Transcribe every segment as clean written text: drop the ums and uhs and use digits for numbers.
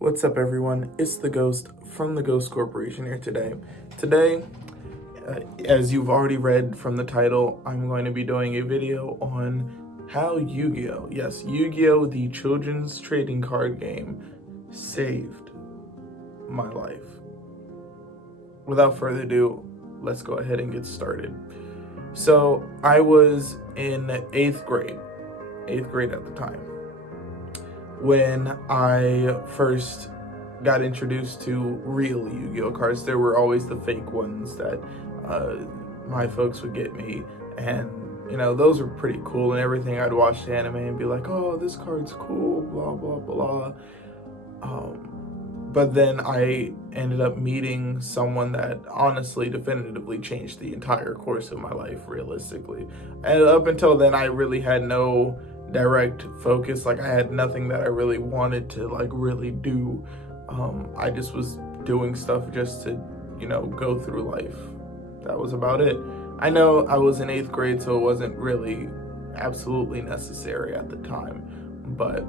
What's up, everyone? It's the Ghost from the Ghost Corporation here today. Today, as you've already read from the title, I'm going to be doing a video on how YuGiOh, yes, YuGiOh, the children's trading card game, saved my life. Without further ado, let's go ahead and get started. So, I was in 8th grade at the time, when I first got introduced to real Yu-Gi-Oh cards. There were always the fake ones that my folks would get me, and you know, those were pretty cool and everything. I'd watch the anime and be like, oh, this card's cool, blah blah blah. But then I ended up meeting someone that honestly definitively changed the entire course of my life, realistically. And up until then, I really had no direct focus. Like, I had nothing that I really wanted to like really do. I just was doing stuff just to, you know, go through life. That was about it. I know I was in 8th grade, so it wasn't really absolutely necessary at the time, but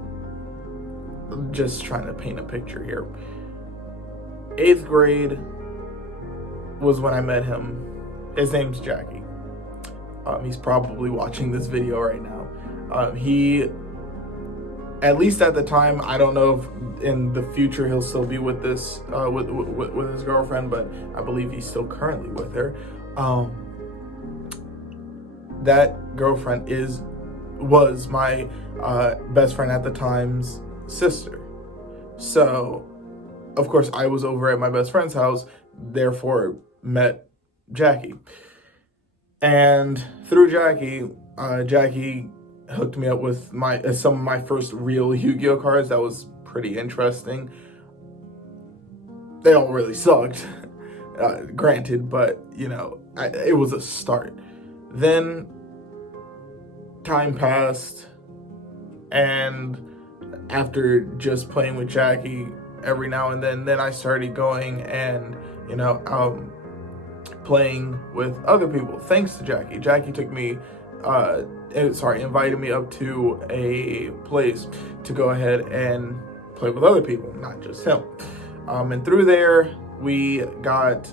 just trying to paint a picture here. 8th grade was when I met him. His name's Jackie. He's probably watching this video right now. He, at least at the time, I don't know if in the future he'll still be with this, with his girlfriend, but I believe he's still currently with her. That girlfriend was my best friend at the time's sister. So, of course, I was over at my best friend's house, therefore met Jackie. And through Jackie, Jackie hooked me up with some of my first real Yu-Gi-Oh cards. That was pretty interesting. They all really sucked, granted, but you know, it was a start. Then time passed, and after just playing with Jackie every now and then I started going and, you know, playing with other people. Thanks to Jackie. Jackie took me, invited me up to a place to go ahead and play with other people, not just him. And through there, we got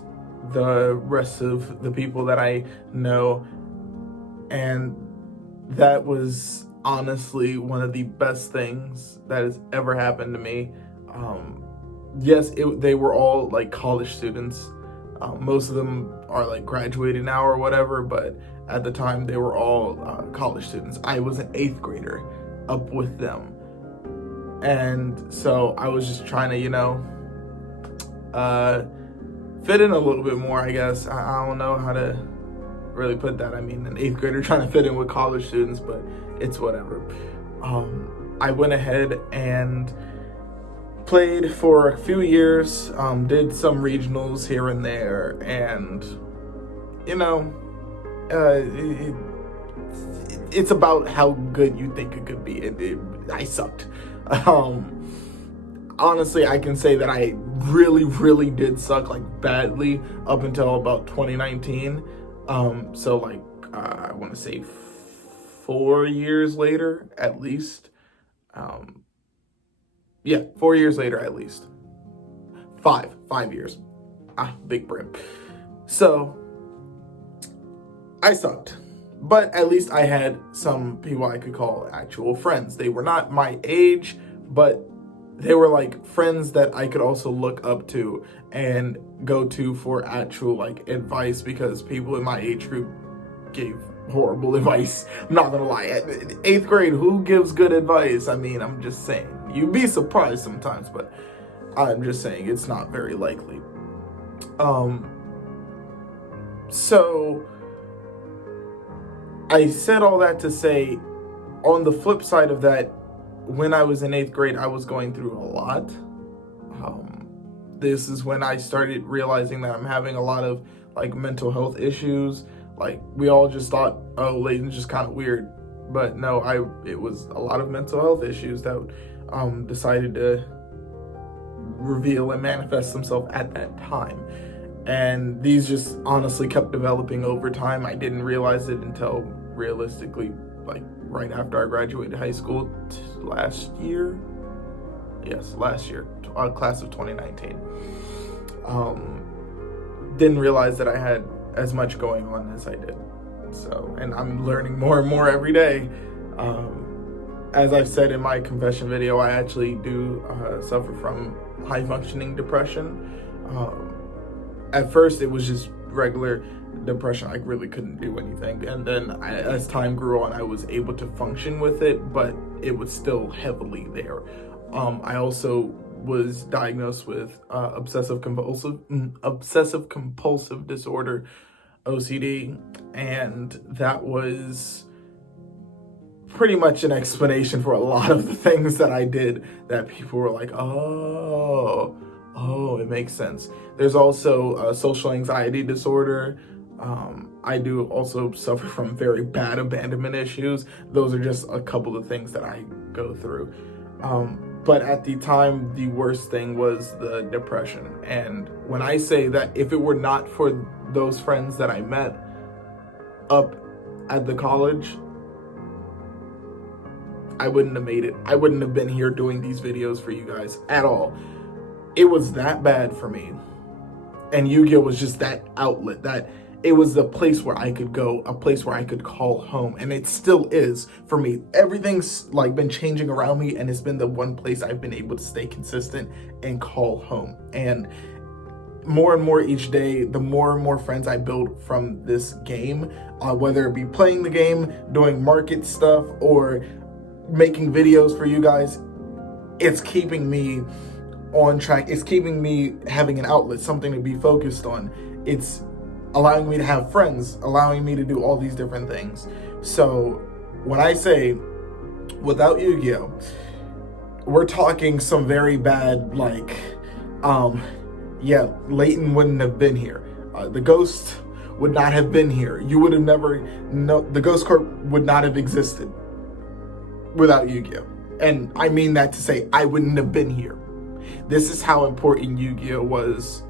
the rest of the people that I know, and that was honestly one of the best things that has ever happened to me. Yes, they were all like college students. Most of them are like graduated now or whatever, but at the time they were all college students. I was an 8th grader up with them. And so I was just trying to, you know, fit in a little bit more, I guess. I don't know how to really put that. I mean, an 8th grader trying to fit in with college students, but it's whatever. I went ahead and played for a few years, did some regionals here and there, and you know, it's about how good you think it could be. I sucked. Honestly, I can say that I really did suck, like badly, up until about 2019. So like, I want to say 4 years later, at least. Yeah, 4 years later, at least. 5 years. Big brain. So, I sucked. But at least I had some people I could call actual friends. They were not my age, but they were like friends that I could also look up to and go to for actual like advice, because people in my age group gave horrible advice. I'm not gonna lie. At 8th grade, who gives good advice? I mean, I'm just saying. You'd be surprised sometimes, but I'm just saying it's not very likely. So I said all that to say, on the flip side of that, when I was in 8th grade, I was going through a lot. This is when I started realizing that I'm having a lot of like mental health issues. Like, we all just thought, oh, Layton's just kind of weird. But no, it was a lot of mental health issues that decided to reveal and manifest themselves at that time. And these just honestly kept developing over time. I didn't realize it until realistically, like right after I graduated high school last year. Yes, last year, class of 2019. Didn't realize that I had as much going on as I did. So, and I'm learning more and more every day. As I've said in my confession video, I actually do suffer from high functioning depression. At first, it was just regular depression. I really couldn't do anything. And then as time grew on, I was able to function with it, but it was still heavily there. I also was diagnosed with obsessive compulsive disorder, OCD, and that was pretty much an explanation for a lot of the things that I did that people were like, oh, it makes sense. There's also social anxiety disorder. I do also suffer from very bad abandonment issues. Those are just a couple of things that I go through. But at the time, the worst thing was the depression. And when I say that if it were not for those friends that I met up at the college, I wouldn't have made it. I wouldn't have been here doing these videos for you guys at all. It was that bad for me. And YuGiOh was just that outlet, that it was the place where I could go, a place where I could call home. And it still is for me. Everything's like been changing around me, and it's been the one place I've been able to stay consistent and call home. And more each day, the more and more friends I build from this game, whether it be playing the game, doing market stuff, or making videos for you guys, it's keeping me on track. It's keeping me having an outlet, something to be focused on. It's allowing me to have friends, allowing me to do all these different things. So when I say without YuGiOh, we're talking some very bad, like, Leighton wouldn't have been here. The Ghost would not have been here. You would have never, the Ghost Corp would not have existed without YuGiOh. And I mean that to say I wouldn't have been here. This is how important YuGiOh was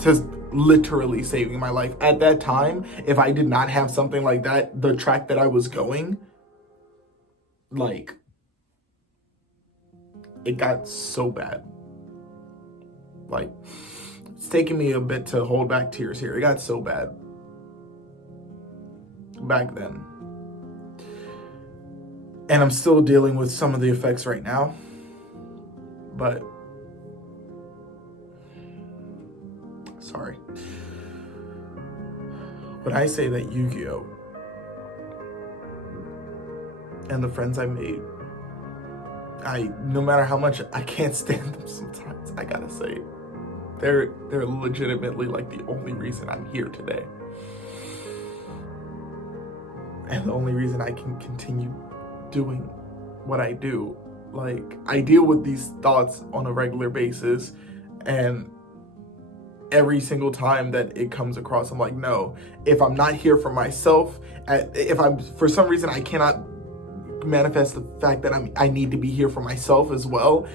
to literally saving my life. At that time, if I did not have something like that, the track that I was going, like, it got so bad. Like, it's taking me a bit to hold back tears here. It got so bad back then. And I'm still dealing with some of the effects right now. But sorry. When I say that YuGiOh and the friends I made, no matter how much I can't stand them sometimes, I gotta say, they're legitimately like the only reason I'm here today. And the only reason I can continue doing what I do. Like, I deal with these thoughts on a regular basis, and every single time that it comes across, I'm like, no, if I'm not here for myself, if I'm, for some reason, I cannot manifest the fact that I need to be here for myself as well.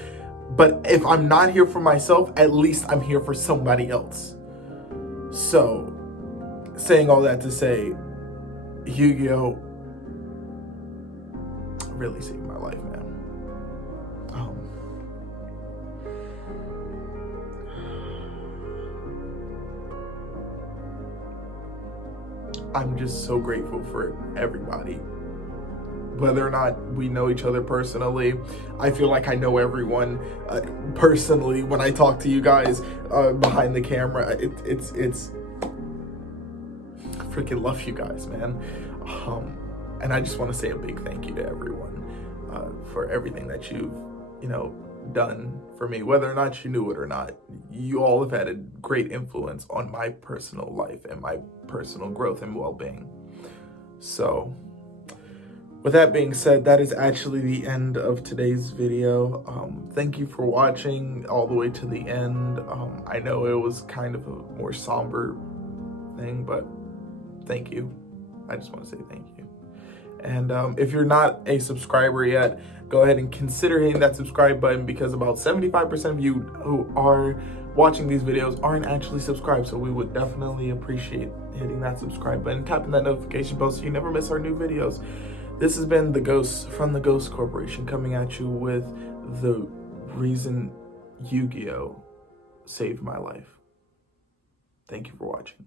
But if I'm not here for myself, at least I'm here for somebody else. So, saying all that to say, YuGiOh really saved my life, man. I'm just so grateful for everybody. Whether or not we know each other personally, I feel like I know everyone personally when I talk to you guys behind the camera. It's I freaking love you guys, man. And I just want to say a big thank you to everyone for everything that you've, done for me. Whether or not you knew it or not, you all have had a great influence on my personal life and my personal growth and well-being. So, with that being said, that is actually the end of today's video. Thank you for watching all the way to the end. I know it was kind of a more somber thing, but thank you. I just want to say thank you. And if you're not a subscriber yet, go ahead and consider hitting that subscribe button, because about 75% of you who are watching these videos aren't actually subscribed. So we would definitely appreciate hitting that subscribe button, tapping that notification bell so you never miss our new videos. This has been the Ghost from the Ghost Corporation, coming at you with the reason Yu-Gi-Oh saved my life. Thank you for watching.